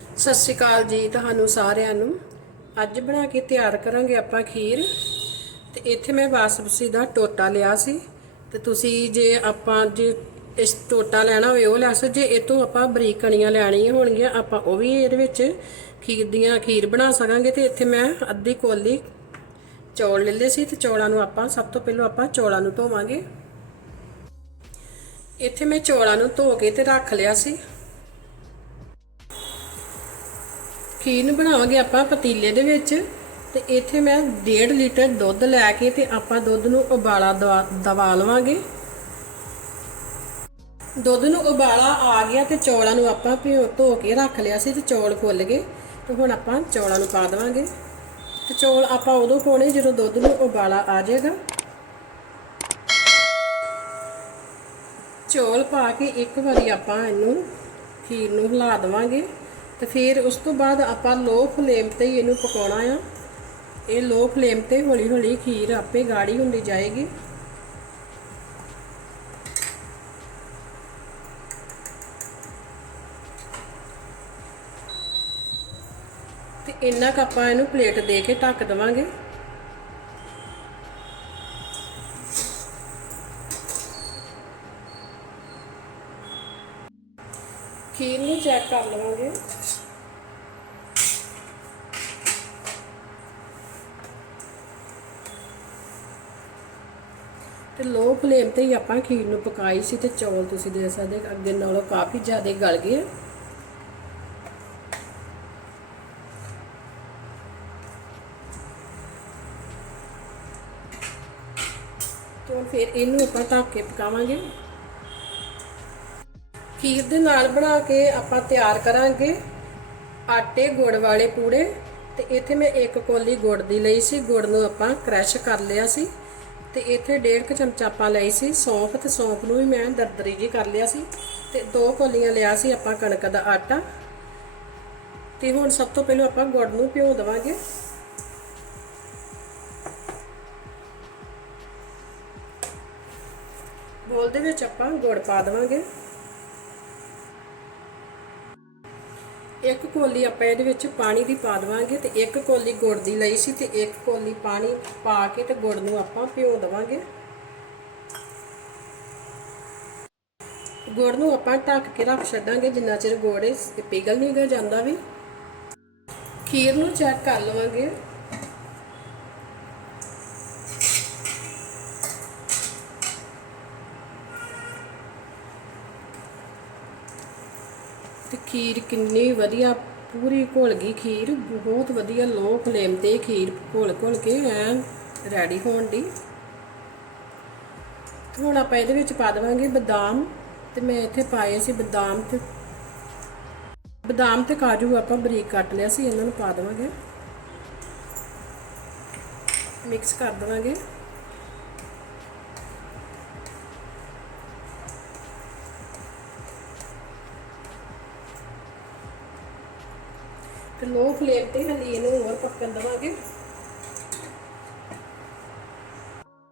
ਸਤਿ ਸ਼੍ਰੀ ਅਕਾਲ ਜੀ ਤੁਹਾਨੂੰ ਸਾਰਿਆਂ ਨੂੰ। ਅੱਜ ਬਣਾ ਕੇ ਤਿਆਰ ਕਰਾਂਗੇ ਆਪਾਂ ਖੀਰ। ਤੇ ਇੱਥੇ ਮੈਂ ਬਾਸਮਤੀ ਦਾ ਟੋਟਾ ਲਿਆ ਸੀ। ਤੇ ਤੁਸੀਂ ਜੇ ਆਪਾਂ ਜੇ ਇਸ ਟੋਟਾ ਲੈਣਾ ਹੋਵੇ ਉਹ ਲੈ ਸਕਦੇ। ਜੇ ਇਹ ਤੋਂ ਆਪਾਂ ਬਰੀਕ ਕਣੀਆਂ ਲੈਣੀਆਂ ਹੋਣਗੀਆਂ, ਆਪਾਂ ਉਹ ਵੀ ਇਹਦੇ ਵਿੱਚ ਖੀਰ ਦੀਆਂ ਖੀਰ ਬਣਾ ਸਕਾਂਗੇ। ਤੇ ਇੱਥੇ ਮੈਂ ਅੱਧੀ ਕੋਲੀ ਚੌਲ ਲੈ ਲਏ ਸੀ ਤੇ ਚੌਲਾਂ ਨੂੰ ਆਪਾਂ ਸਭ ਤੋਂ ਪਹਿਲਾਂ ਆਪਾਂ ਚੌਲਾਂ ਨੂੰ ਧੋਵਾਂਗੇ। ਇੱਥੇ ਮੈਂ ਚੌਲਾਂ ਨੂੰ ਧੋ ਕੇ ਤੇ ਰੱਖ ਲਿਆ ਸੀ। ਖੀਰ ਨੂੰ ਬਣਾਵਾਂਗੇ ਆਪਾਂ ਪਤੀਲੇ ਦੇ ਵਿੱਚ। ਤੇ ਇੱਥੇ ਮੈਂ 1.5 ਲੀਟਰ ਦੁੱਧ ਲੈ ਕੇ ਤੇ ਆਪਾਂ ਦੁੱਧ ਨੂੰ ਉਬਾਲਾ ਦਵਾ- ਦਵਾ ਲਵਾਂਗੇ। ਦੁੱਧ ਨੂੰ ਉਬਾਲਾ ਆ ਗਿਆ ਤੇ ਚੌਲਾਂ ਨੂੰ ਆਪਾਂ ਭਿਓ ਧੋ ਕੇ ਰੱਖ ਲਿਆ ਸੀ ਤੇ ਚੌਲ ਫੁੱਲ ਗਏ। ਤੇ ਹੁਣ ਆਪਾਂ ਚੌਲਾਂ ਨੂੰ ਪਾ ਦੇਵਾਂਗੇ। ਤੇ ਚੌਲ ਆਪਾਂ ਉਦੋਂ ਪਾਉਣੇ ਜਦੋਂ ਦੁੱਧ ਨੂੰ ਉਬਾਲਾ ਆ ਜਾਏਗਾ। ਚੌਲ ਪਾ ਕੇ ਇੱਕ ਵਾਰੀ ਆਪਾਂ ਇਹਨੂੰ ਖੀਰ ਨੂੰ ਹਿਲਾ ਦੇਵਾਂਗੇ। ਤੇ ਫਿਰ ਉਸ ਤੋਂ ਬਾਅਦ ਆਪਾਂ ਲੋ ਫਲੇਮ ਤੇ ਹੀ ਇਹਨੂੰ ਪਕਾਉਣਾ ਆ। ਇਹ ਲੋ ਫਲੇਮ ਤੇ ਹੌਲੀ ਹੌਲੀ ਖੀਰ ਆਪੇ ਗਾੜੀ ਹੁੰਦੀ ਜਾਏਗੀ। ਤੇ ਇੰਨਾ ਕੁ ਆਪਾਂ ਇਹਨੂੰ ਪਲੇਟ ਦੇ ਕੇ ਢੱਕ ਦੇਵਾਂਗੇ। ਖੀਰ ਨੂੰ ਚੈੱਕ ਕਰ ਲਵਾਂਗੇ ਤੇ ਲੋ ਫਲੇਮ ਤੇ ਹੀ ਆਪਾਂ ਖੀਰ ਨੂੰ ਪਕਾਈ ਸੀ ਤੇ ਚੌਲ ਤੁਸੀਂ ਦੇਖ ਸਕਦੇ ਅੱਗੇ ਨਾਲੋਂ ਕਾਫੀ ਜ਼ਿਆਦਾ ਗਲ ਗਏ ਆ। ਫਿਰ ਇਹਨੂੰ ਆਪਾਂ ਢੱਕ ਕੇ ਪਕਾਵਾਂਗੇ। ਖੀਰ ਦੇ ਨਾਲ ਬਣਾ ਕੇ ਆਪਾਂ ਤਿਆਰ ਕਰਾਂਗੇ ਆਟੇ, ਗੁੜ ਵਾਲੇ ਪੂੜੇ। ਤੇ ਇੱਥੇ ਮੈਂ ਇੱਕ ਕੋਲੀ ਗੁੜ ਦੀ ਲਈ ਸੀ। ਗੁੜ ਨੂੰ ਆਪਾਂ ਕ੍ਰੈਸ਼ ਕਰ ਲਿਆ ਸੀ। ਤੇ ਇੱਥੇ ਡੇਢ ਕੁ ਚਮਚਾ ਆਪਾਂ ਲਈ ਸੀ ਸੌਂਫ ਤੇ ਸੌਂਫ ਨੂੰ ਵੀ ਮੈਂ ਦਰਦਰੀ ਜੀ ਕਰ ਲਿਆ ਸੀ ਤੇ ਦੋ ਕੋਲੀਆਂ ਲਿਆ ਸੀ ਆਪਾਂ ਕਣਕ ਦਾ ਆਟਾ। ਤੇ ਹੁਣ ਸਭ ਤੋਂ ਪਹਿਲਾਂ ਆਪਾਂ ਗੁੜ ਨੂੰ ਭਿਓ ਦੇਵਾਂਗੇ। ਬੋਲ ਦੇ ਵਿੱਚ ਆਪਾਂ ਗੁੜ ਪਾ ਦੇਵਾਂਗੇ। ਇੱਕ ਕੋਲੀ ਆਪਾਂ ਇਹਦੇ ਵਿੱਚ ਪਾਣੀ ਦੀ ਪਾ ਦੇਵਾਂਗੇ ਤੇ ਇੱਕ ਕੋਲੀ ਗੁੜ ਦੀ ਲਈ ਸੀ ਤੇ ਇੱਕ ਕੋਲੀ ਪਾਣੀ ਪਾ ਕੇ ਤੇ ਗੁੜ ਨੂੰ ਆਪਾਂ ਭਿਓ ਦੇਵਾਂਗੇ। ਗੁੜ ਨੂੰ ਆਪਾਂ ਢੱਕ ਕੇ ਰੱਖ ਛੱਡਾਂਗੇ, ਜਿੰਨਾ ਚਿਰ ਗੁੜ ਇਹ ਪਿਘਲ ਨਹੀਂ ਗਿਆ ਜਾਂਦਾ ਵੀ। ਖੀਰ ਨੂੰ ਚੈੱਕ ਕਰ ਲਵਾਂਗੇ। ਤੇ ਖੀਰ ਕਿੰਨੀ ਵਧੀਆ, ਪੂਰੀ ਘੁਲ ਗਈ ਖੀਰ, ਬਹੁਤ ਵਧੀਆ ਲੋ ਫਲੇਮ ਤੇ ਖੀਰ ਘੁਲ ਘੁਲ ਕੇ ਐ ਰੈਡੀ ਹੋਣ ਦੀ ਹੁਣ ਆਪਾਂ ਇਹਦੇ ਵਿੱਚ ਪਾ ਦੇਵਾਂਗੇ ਬਦਾਮ, ਤੇ ਮੈਂ ਇੱਥੇ ਪਾਏ ਸੀ ਬਦਾਮ ਤੇ ਬਦਾਮ ਤੇ ਕਾਜੂ ਆਪਾਂ ਬਰੀਕ ਕੱਟ ਲਿਆ ਸੀ, ਇਹਨਾਂ ਨੂੰ ਪਾ ਦੇਵਾਂਗੇ। ਮਿਕਸ ਕਰ ਦੇਵਾਂਗੇ। ਤੇ ਲੋ ਫਲੇਮ ਤੇ ਹਲੀ ਇਹਨੂੰ ਹੋਰ ਪੱਕਣ ਦਵਾਂਗੇ।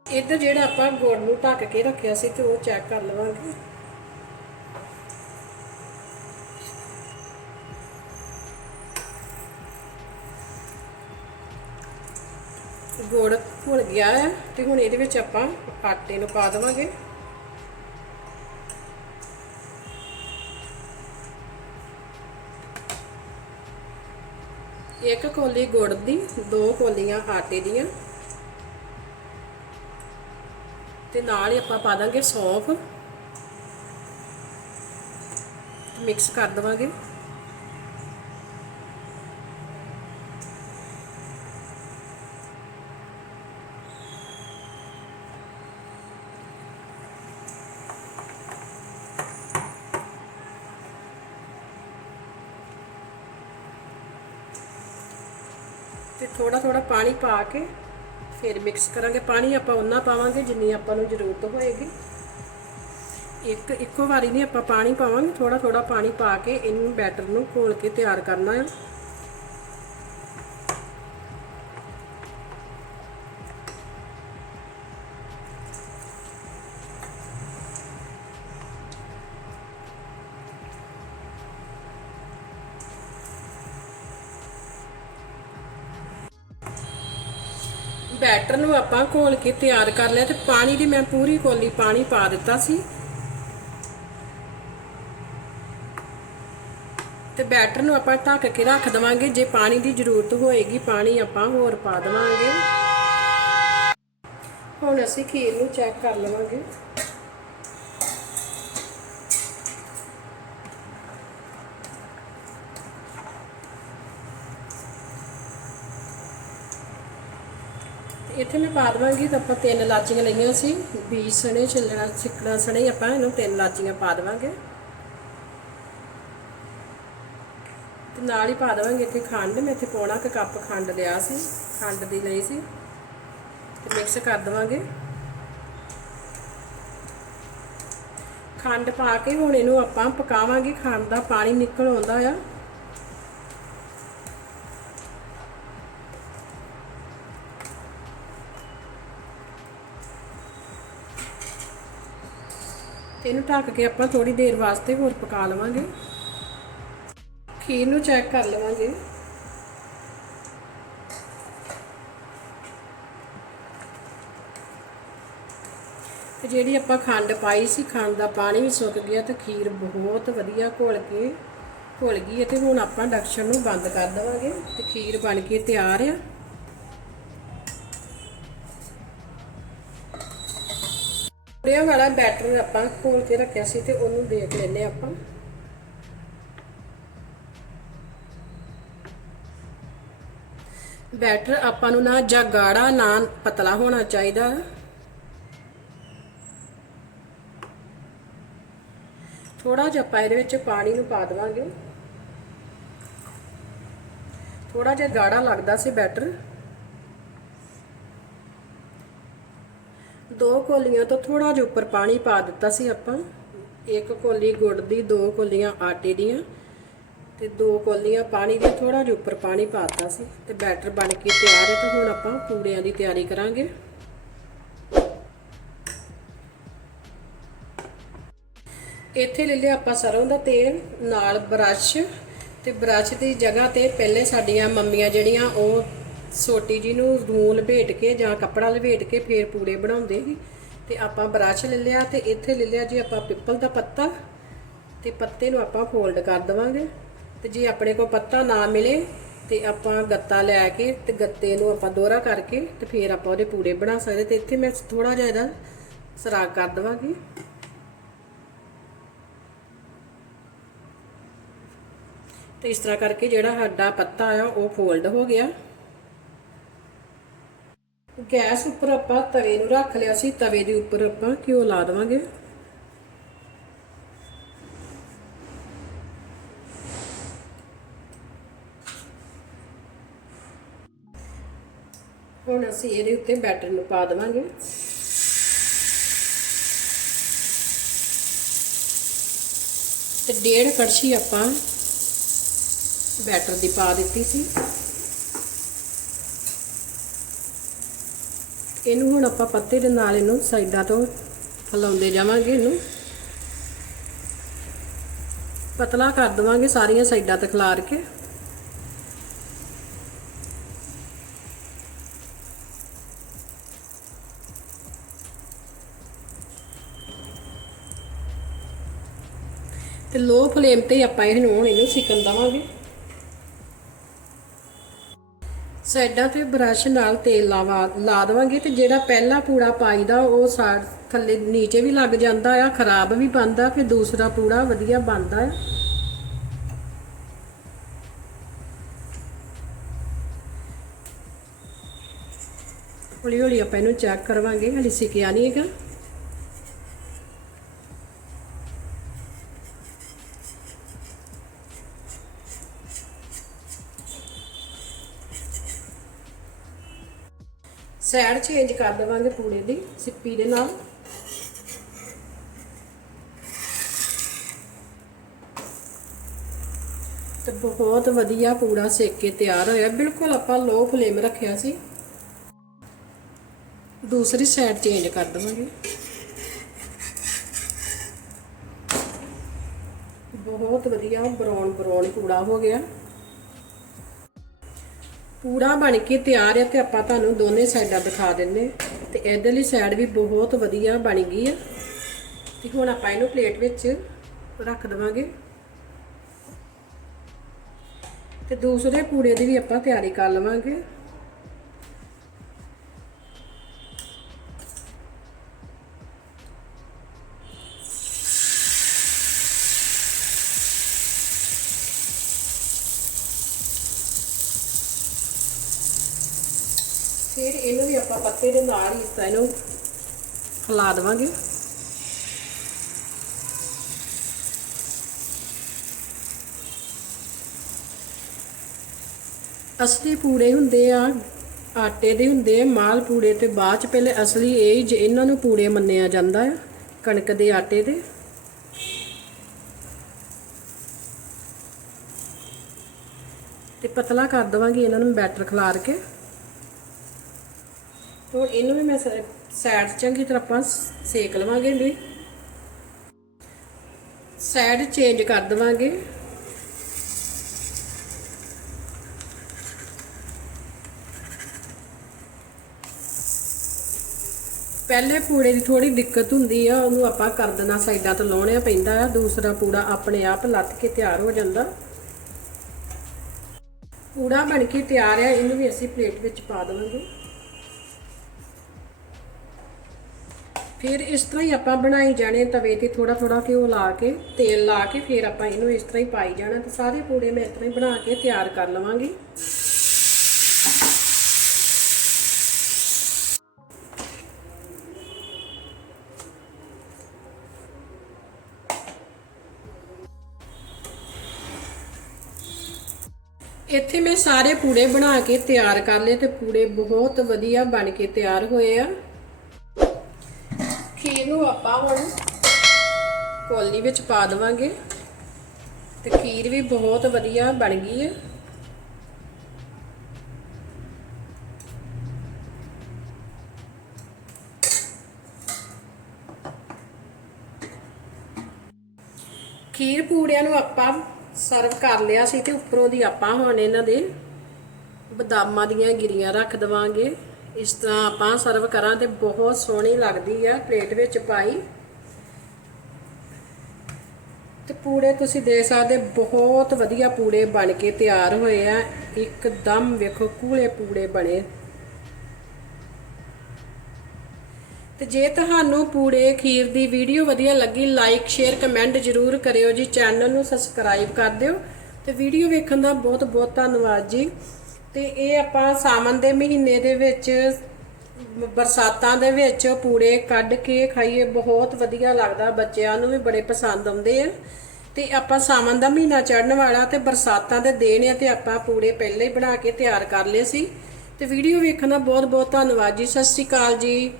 ਇੱਧਰ ਜਿਹੜਾ ਆਪਾਂ ਗੁੜ ਨੂੰ ਢੱਕ ਕੇ ਰੱਖਿਆ ਸੀ ਤੇ ਉਹ ਚੈੱਕ ਕਰ ਲਵਾਂਗੇ। ਗੁੜ ਘੁਲ ਗਿਆ ਹੈ ਤੇ ਹੁਣ ਇਹਦੇ ਵਿੱਚ ਆਪਾਂ ਆਟੇ ਨੂੰ ਪਾ ਦੇਵਾਂਗੇ ਇੱਕ ਕੋਲੀ ਗੁੜ ਦੀ, ਦੋ ਕੋਲੀਆਂ ਆਟੇ ਦੀਆਂ। ਤੇ ਨਾਲ ਹੀ ਆਪਾਂ ਪਾ ਦਾਂਗੇ ਸੌਂਫ। ਮਿਕਸ ਕਰ ਦਵਾਂਗੇ। ਥੋੜਾ ਥੋੜਾ ਪਾਣੀ ਪਾ ਕੇ ਫਿਰ ਮਿਕਸ ਕਰਾਂਗੇ। ਪਾਣੀ ਆਪਾਂ ਉਨਾ ਪਾਵਾਂਗੇ ਜਿੰਨੀ ਆਪਾਂ ਨੂੰ ਜ਼ਰੂਰਤ ਹੋਏਗੀ। ਇੱਕ, ਇੱਕੋ ਵਾਰੀ ਨਹੀਂ ਆਪਾਂ ਪਾਣੀ ਪਾਵਾਂਗੇ। ਥੋੜਾ ਥੋੜਾ ਪਾਣੀ ਪਾ ਕੇ ਇਹਨੂੰ ਬੈਟਰ ਨੂੰ ਘੋਲ ਕੇ ਤਿਆਰ ਕਰਨਾ ਹੈ ਬੈਟਰ ਨੂੰ ਆਪਾਂ ਘੋਲ ਕੇ ਤਿਆਰ ਕਰ ਲਿਆ ਤੇ ਪਾਣੀ ਦੀ ਮੈਂ ਪੂਰੀ ਕੋਲੀ ਪਾਣੀ ਪਾ ਦਿੱਤਾ ਸੀ। ਤੇ ਬੈਟਰ ਨੂੰ ਆਪਾਂ ਢੱਕ ਕੇ ਰੱਖ ਦਵਾਂਗੇ। ਜੇ ਪਾਣੀ ਦੀ ਜ਼ਰੂਰਤ ਹੋਏਗੀ, ਪਾਣੀ ਆਪਾਂ ਹੋਰ ਪਾ ਦਵਾਂਗੇ। ਹੁਣ ਅਸੀਂ ਖੀਰ ਨੂੰ ਚੈੱਕ ਕਰ ਲਵਾਂਗੇ। ਇੱਥੇ ਮੈਂ ਪਾ ਦਵਾਂਗੀ ਤਾਂ ਆਪਾਂ ਤਿੰਨ ਲਾਚੀਆਂ ਲਈਆਂ ਸੀ। ਬੀਜ ਸਣੇ ਛਿੱਲਣਾ ਸਿੱਕਣਾ ਸਣੇ, ਆਪਾਂ ਇਹਨੂੰ ਤਿੰਨ ਲਾਚੀਆਂ ਪਾ ਦਵਾਂਗੇ। ਤੇ ਨਾਲ ਹੀ ਪਾ ਦਵਾਂਗੇ ਇੱਥੇ ਖੰਡ। ਮੈਂ ਇੱਥੇ ਪੌਣਾ ਕੁ ਕੱਪ ਖੰਡ ਲਿਆ ਸੀ, ਖੰਡ ਦੀ ਲਈ ਸੀ। ਤੇ ਮਿਕਸ ਕਰ ਦਵਾਂਗੇ। ਖੰਡ ਪਾ ਕੇ ਹੁਣ ਇਹਨੂੰ ਆਪਾਂ ਪਕਾਵਾਂਗੇ। ਖੰਡ ਦਾ ਪਾਣੀ ਨਿਕਲ ਆਉਂਦਾ ਆ। ਤੇ ਇਹਨੂੰ ਢੱਕ ਕੇ ਆਪਾਂ ਥੋੜੀ ਦੇਰ ਵਾਸਤੇ ਹੋਰ ਪਕਾ ਲਵਾਂਗੇ। ਖੀਰ ਨੂੰ ਚੈੱਕ ਕਰ ਲਵਾਂਗੇ। ਤੇ ਜਿਹੜੀ ਆਪਾਂ ਖੰਡ ਪਾਈ ਸੀ, ਖੰਡ ਦਾ ਪਾਣੀ ਵੀ ਸੁੱਕ ਗਿਆ ਤੇ ਖੀਰ ਬਹੁਤ ਵਧੀਆ ਘੁਲ ਕੇ, ਘੁਲ ਗਈ ਹੈ ਤੇ ਹੁਣ ਆਪਾਂ ਡਕਸ਼ਨ ਨੂੰ ਬੰਦ ਕਰ ਦੇਵਾਂਗੇ ਤੇ ਖੀਰ ਬਣ ਕੇ ਤਿਆਰ ਆ। ਪੂੜਿਆਂ ਵਾਲਾ ਬੈਟਰ ਆਪਾਂ ਘੋਲ ਕੇ ਰੱਖਿਆ ਸੀ ਤੇ ਉਹਨੂੰ ਦੇਖ ਲੈਨੇ ਆਪਾਂ। ਬੈਟਰ ਆਪਾਂ ਨੂੰ ਨਾ ਜਾਂ ਗਾੜਾ ਨਾ ਪਤਲਾ ਹੋਣਾ ਚਾਹੀਦਾ। ਥੋੜਾ ਜਿਹਾ ਆਪਾਂ ਇਹਦੇ ਵਿੱਚ ਪਾਣੀ ਨੂੰ ਪਾ ਦੇਵਾਂਗੇ। ਥੋੜਾ ਜਿਹਾ ਗਾੜਾ ਲੱਗਦਾ ਸੀ ਬੈਟਰ ਦੋ ਕੋਲੀਆਂ ਤੋਂ ਥੋੜਾ ਜਿਹਾ ਉੱਪਰ ਪਾਣੀ ਪਾ ਦਿੱਤਾ ਸੀ ਆਪਾਂ। ਇੱਕ ਕੋਲੀ ਗੁੜ ਦੀ, ਦੋ ਕੋਲੀਆਂ ਆਟੇ ਦੀਆਂ ਤੇ ਦੋ ਕੋਲੀਆਂ ਪਾਣੀ ਦੀਆਂ ਥੋੜਾ ਜਿਹਾ ਉੱਪਰ ਪਾਣੀ ਪਾਤਾ ਸੀ ਤੇ ਬੈਟਰ ਬਣ ਕੇ ਤਿਆਰ ਹੈ ਤਾਂ ਹੁਣ ਆਪਾਂ ਪੂੜਿਆਂ ਦੀ ਤਿਆਰੀ ਕਰਾਂਗੇ। ਇੱਥੇ ਲੈ ਲਿਆ ਆਪਾਂ ਸਰੋਂ ਦਾ ਤੇਲ, ਨਾਲ ਬਰਸ਼ ਤੇ ਬਰਸ਼ ਦੀ ਜਗ੍ਹਾ ਤੇ ਪਹਿਲੇ ਸਾਡੀਆਂ ਮੰਮੀਆਂ ਜਿਹੜੀਆਂ ਉਹ ਸੋਟੀ ਜੀ ਨੂੰ ਰੂਲ ਲਪੇਟ ਕੇ ਜਾਂ ਕੱਪੜਾ ਲਪੇਟ ਕੇ ਫੇਰ ਪੂੜੇ ਬਣਾਉਂਦੇ ਸੀ। ਤੇ ਆਪਾਂ ਬਰਸ਼ ਲੈ ਲਿਆ ਤੇ ਇੱਥੇ ਲੈ ਲਿਆ ਜੀ ਆਪਾਂ ਪਿੱਪਲ ਦਾ ਪੱਤਾ। ਤੇ ਪੱਤੇ ਨੂੰ ਆਪਾਂ ਫੋਲਡ ਕਰ ਦਵਾਂਗੇ। ਤੇ ਜੇ ਆਪਣੇ ਕੋਲ ਪੱਤਾ ਨਾ ਮਿਲੇ ਤੇ ਆਪਾਂ ਗੱਤਾ ਲੈ ਕੇ ਤੇ ਗੱਤੇ ਨੂੰ ਆਪਾਂ ਦੋਹਰਾ ਕਰਕੇ ਤੇ ਫਿਰ ਆਪਾਂ ਉਹਦੇ ਪੂੜੇ ਬਣਾ ਸਕਦੇ। ਤੇ ਇੱਥੇ ਮੈਂ ਥੋੜਾ ਜਿਹਾ ਇਹਦਾ ਸਰਾਗ ਕਰ ਦਵਾਂਗੀ। ਤੇ ਇਸ ਤਰ੍ਹਾਂ ਕਰਕੇ ਜਿਹੜਾ ਸਾਡਾ ਪੱਤਾ ਆ ਉਹ ਫੋਲਡ ਹੋ ਗਿਆ। ਗੈਸ ਉੱਪਰ ਆਪਾਂ ਤਵੇ ਨੂੰ ਰੱਖ ਲਿਆ ਸੀ, ਤਵੇ ਦੇ ਉੱਪਰ ਆਪਾਂ ਘਿਓ ਲਾ ਦੇਵਾਂਗੇ। ਹੁਣ ਅਸੀਂ ਇਹਦੇ ਉੱਤੇ ਬੈਟਰ ਨੂੰ ਪਾ ਦੇਵਾਂਗੇ। ਤੇ ਡੇਢ ਕੜਛੀ ਆਪਾਂ ਬੈਟਰ ਦੀ ਪਾ ਦਿੱਤੀ ਸੀ। ਇਹਨੂੰ ਹੁਣ ਆਪਾਂ ਪੱਤੇ ਦੇ ਨਾਲ ਇਹਨੂੰ ਸਾਈਡਾਂ ਤੋਂ ਫਲਾਉਂਦੇ ਜਾਵਾਂਗੇ ਇਹਨੂੰ। ਪਤਲਾ ਕਰ ਦਵਾਂਗੇ ਸਾਰੀਆਂ ਸਾਈਡਾਂ ਤੇ ਖਲਾਰ ਕੇ। ਤੇ ਲੋ ਫਲੇਮ ਤੇ ਆਪਾਂ ਇਹਨੂੰ ਹੁਣ ਇਹਨੂੰ ਸਿਕਣ ਦਵਾਂਗੇ। ਸਾਈਡਾਂ ਤੇ ਬ੍ਰਸ਼ ਨਾਲ ਤੇਲ ਲਾਵਾ ਲਾ ਦੇਵਾਂਗੇ ਤੇ ਜਿਹੜਾ ਪਹਿਲਾ ਪੂੜਾ ਪਾਈਦਾ, ਉਹ ਸਾ ਥੱਲੇ ਨੀਚੇ ਵੀ ਲੱਗ ਜਾਂਦਾ ਆ, ਖਰਾਬ ਵੀ ਬਣਦਾ, ਫਿਰ ਦੂਸਰਾ ਪੂੜਾ ਵਧੀਆ ਬਣਦਾ ਆ। ਹੌਲੀ ਹੌਲੀ ਆਪਾਂ ਇਹਨੂੰ ਚੈੱਕ ਕਰਵਾਂਗੇ, ਹਲੀ ਸਿਕਿਆ ਨਹੀਂ ਹੈਗਾ। ਸਾਈਡ ਚੇਂਜ ਕਰ ਦੇਵਾਂਗੇ ਪੂੜੇ ਦੀ ਸਿੱਪੀ ਦੇ ਨਾਲ। ਤੇ ਬਹੁਤ ਵਧੀਆ ਪੂੜਾ ਸੇਕ ਕੇ ਤਿਆਰ ਹੋਇਆ। ਬਿਲਕੁਲ ਆਪਾਂ ਲੋ ਫਲੇਮ ਰੱਖਿਆ ਸੀ। ਦੂਸਰੀ ਸਾਈਡ ਚੇਂਜ ਕਰ ਦੇਵਾਂਗੇ। ਬਹੁਤ ਵਧੀਆ ਬਰਾਊਨ ਬਰਾਊਨ ਪੂੜਾ ਹੋ ਗਿਆ। ਪੂੜਾ ਬਣ ਕੇ ਤਿਆਰ ਹੈ ਤੇ ਆਪਾਂ ਤੁਹਾਨੂੰ ਦੋਨੇ ਸਾਈਡਾਂ ਦਿਖਾ ਦਿੰਨੇ ਤੇ ਇਧਰਲੀ ਸਾਈਡ ਵੀ ਬਹੁਤ ਵਧੀਆ ਬਣ ਗਈ ਆ। ਤੇ ਹੁਣ ਆਪਾਂ ਇਹਨੂੰ ਪਲੇਟ ਵਿੱਚ ਰੱਖ ਦਵਾਂਗੇ। ਤੇ ਦੂਸਰੇ ਪੂੜੇ ਦੀ ਵੀ ਆਪਾਂ ਤਿਆਰੀ ਕਰ ਲਵਾਂਗੇ। ਫਿਰ ਇਹਨੂੰ ਵੀ ਆਪਾਂ ਪੱਤੇ ਦੇ ਨਾਲ ਹੀ ਇਸ ਤਰ੍ਹਾਂ ਇਹਨੂੰ ਹਿਲਾ ਦੇਵਾਂਗੇ। ਅਸਲੀ ਪੂੜੇ ਹੁੰਦੇ ਆ, ਆਟੇ ਦੇ ਹੁੰਦੇ ਆ, ਮਾਲ ਪੂੜੇ ਤੇ ਬਾਅਦ ਚ ਪਹਿਲੇ ਅਸਲੀ ਇਹ ਜ ਇਹਨਾਂ ਨੂੰ ਪੂੜੇ ਮੰਨਿਆ ਜਾਂਦਾ ਆ, ਕਣਕ ਦੇ ਆਟੇ ਦੇ। ਤੇ ਪਤਲਾ ਕਰ ਦਵਾਂਗੇ ਇਹਨਾਂ ਨੂੰ ਬੈਟਰ ਖਿਲਾਰ ਕੇ। ਹੁਣ ਇਹਨੂੰ ਵੀ ਮੈਂ ਸਾਈਡ ਚੰਗੀ ਤਰ੍ਹਾਂ ਆਪਾਂ ਸੇਕ ਲਵਾਂਗੇ ਵੀ। ਸਾਈਡ ਚੇਂਜ ਕਰ ਦਵਾਂਗੇ। ਪਹਿਲੇ ਪੂੜੇ ਦੀ ਥੋੜੀ ਦਿੱਕਤ ਹੁੰਦੀ ਆ, ਉਹਨੂੰ ਆਪਾਂ ਕਰ ਦੇਣਾ ਸਾਈਡਾਂ ਤੋਂ ਲਾਉਣਿਆ ਪੈਂਦਾ ਆ, ਦੂਸਰਾ ਪੂੜਾ ਆਪਣੇ ਆਪ ਲੱਤ ਕੇ ਤਿਆਰ ਹੋ ਜਾਂਦਾ। ਪੂੜਾ ਬਣ ਕੇ ਤਿਆਰ ਆ, ਇਹਨੂੰ ਵੀ ਅਸੀਂ ਪਲੇਟ ਵਿੱਚ ਪਾ ਦੇਵਾਂਗੇ। ਫਿਰ ਇਸ ਤਰ੍ਹਾਂ ਹੀ ਆਪਾਂ ਬਣਾਈ ਜਾਣੇ ਤਵੇ ਤੇ ਥੋੜਾ ਥੋੜਾ ਘਿਓ ਲਾ ਕੇ, ਤੇਲ ਲਾ ਕੇ ਫਿਰ ਆਪਾਂ ਇਹਨੂੰ ਇਸ ਤਰ੍ਹਾਂ ਹੀ ਪਾਈ ਜਾਣਾ ਤੇ ਸਾਰੇ ਪੂੜੇ ਮੈਂ ਇਸ ਤਰ੍ਹਾਂ ਹੀ ਬਣਾ ਕੇ ਤਿਆਰ ਕਰ ਲਵਾਂਗੀ। ਇੱਥੇ ਮੈਂ ਸਾਰੇ ਪੂੜੇ ਬਣਾ ਕੇ ਤਿਆਰ ਕਰ ਲਏ ਤੇ ਪੂੜੇ ਬਹੁਤ ਵਧੀਆ ਬਣ ਕੇ ਤਿਆਰ ਹੋਏ ਆ। ਖੀਰ ਨੂੰ ਆਪਾਂ ਹੁਣ ਕੋਲੀ ਵਿੱਚ ਪਾ ਦੇਵਾਂਗੇ ਤੇ ਖੀਰ ਵੀ ਬਹੁਤ ਵਧੀਆ ਬਣ ਗਈ ਹੈ। ਖੀਰ ਪੂੜਿਆਂ ਨੂੰ ਆਪਾਂ ਸਰਵ ਕਰ ਲਿਆ ਸੀ ਤੇ ਉੱਪਰੋਂ ਦੀ ਆਪਾਂ ਹੁਣ ਇਹਨਾਂ ਦੇ ਬਦਾਮਾਂ ਦੀਆਂ ਗਿਰੀਆਂ ਰੱਖ ਦਵਾਂਗੇ। ਇਸ ਤਰ੍ਹਾਂ ਆਪਾਂ ਸਰਵ ਕਰਾਂ ਤੇ ਬਹੁਤ ਸੋਹਣੀ ਲੱਗਦੀ ਆ ਪਲੇਟ ਵਿੱਚ ਪਾਈ। ਤੇ ਪੂੜੇ ਤੁਸੀਂ ਦੇਖ ਸਕਦੇ, ਬਹੁਤ ਵਧੀਆ ਪੂੜੇ ਬਣ ਕੇ ਤਿਆਰ ਹੋਏ ਆ। ਇੱਕਦਮ ਵੇਖੋ ਕੂਲੇ ਪੂੜੇ ਬਣੇ। ਤੇ ਜੇ ਤੁਹਾਨੂੰ ਪੂੜੇ ਖੀਰ ਦੀ ਵੀਡੀਓ ਵਧੀਆ ਲੱਗੀ ਲਾਈਕ ਸ਼ੇਅਰ ਕਮੈਂਟ ਜ਼ਰੂਰ ਕਰਿਓ ਜੀ। ਚੈਨਲ ਨੂੰ ਸਬਸਕ੍ਰਾਈਬ ਕਰ ਦਿਓ। ਤੇ ਵੀਡੀਓ ਵੇਖਣ ਦਾ ਬਹੁਤ ਬਹੁਤ ਧੰਨਵਾਦ ਜੀ। ਤੇ ਇਹ ਆਪਾਂ ਸਾਵਣ ਦੇ ਮਹੀਨੇ ਦੇ ਵਿੱਚ, ਬਰਸਾਤਾਂ ਦੇ ਵਿੱਚ ਪੂੜੇ ਕੱਢ ਕੇ ਖਾਈਏ, ਬਹੁਤ ਵਧੀਆ ਲੱਗਦਾ, ਬੱਚਿਆਂ ਨੂੰ ਵੀ ਬੜੇ ਪਸੰਦ ਆਉਂਦੇ ਆ। ਤੇ ਆਪਾਂ ਸਾਵਣ ਦਾ ਮਹੀਨਾ ਚੜ੍ਹਨ ਵਾਲਾ ਤੇ ਬਰਸਾਤਾਂ ਦੇ ਦਿਨ ਆ ਤੇ ਆਪਾਂ ਪੂੜੇ ਪਹਿਲਾਂ ਹੀ ਬਣਾ ਕੇ ਤਿਆਰ ਕਰ ਲਏ ਸੀ। ਤੇ ਵੀਡੀਓ ਵੇਖਣ ਦਾ ਬਹੁਤ ਬਹੁਤ ਧੰਨਵਾਦ ਜੀ, ਸਤਿ ਸ਼੍ਰੀ ਅਕਾਲ ਜੀ।